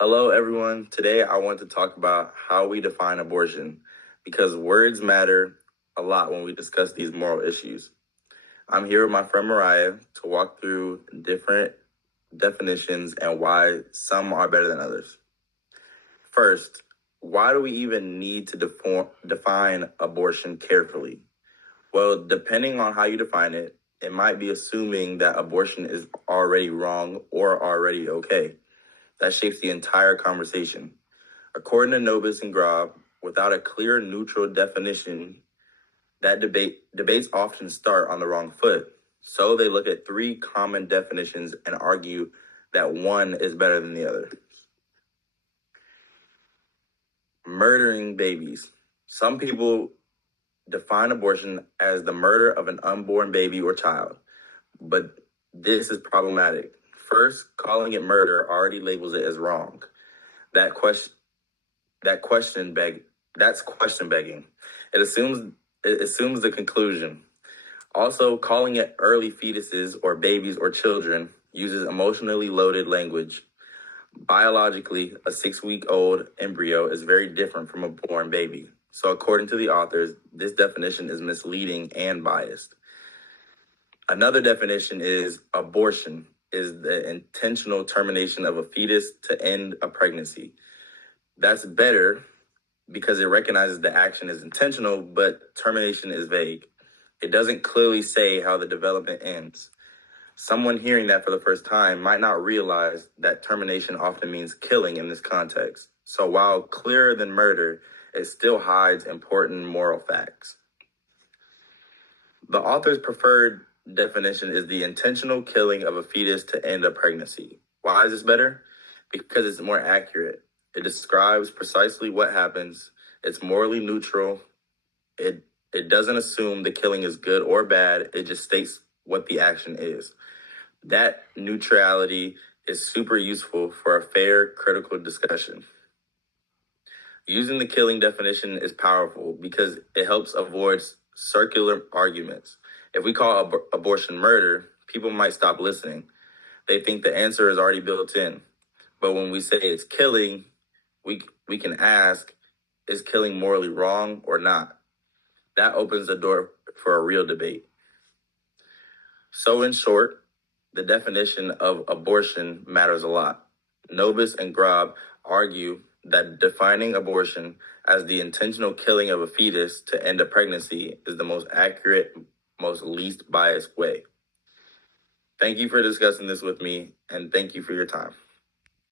Hello, everyone. Today, I want to talk about how we define abortion because words matter a lot when we discuss these moral issues. I'm here with my friend Mariah to walk through different definitions and why some are better than others. First, why do we even need to define abortion carefully? Well, depending on how you define it, it might be assuming that abortion is already wrong or already okay. That shapes the entire conversation. According to Nobis and Grob, without a clear neutral definition, debates often start on the wrong foot. So they look at three common definitions and argue that one is better than the other. Murdering babies. Some people define abortion as the murder of an unborn baby or child, but this is problematic. First, calling it murder already labels it as wrong. That's question begging. It assumes the conclusion. Also, calling it early fetuses or babies or children uses emotionally loaded language. Biologically, a 6-week-old embryo is very different from a born baby. So according to the authors, this definition is misleading and biased. Another definition is abortion is the intentional termination of a fetus to end a pregnancy. That's better because it recognizes the action is intentional, but termination is vague. It doesn't clearly say how the development ends. Someone hearing that for the first time might not realize that termination often means killing in this context. So while clearer than murder, it still hides important moral facts. The author's preferred definition is the intentional killing of a fetus to end a pregnancy. Why is this better? Because it's more accurate. It describes precisely what happens. It's morally neutral. It doesn't assume the killing is good or bad. It just states what the action is. That neutrality is super useful for a fair, critical discussion. Using the killing definition is powerful because it helps avoid circular arguments. If we call abortion murder, people might stop listening. They think the answer is already built in. But when we say it's killing, we can ask, is killing morally wrong or not? That opens the door for a real debate. So in short, the definition of abortion matters a lot. Nobis and Grob argue that defining abortion as the intentional killing of a fetus to end a pregnancy is the most accurate, most least biased way. Thank you for discussing this with me, and thank you for your time.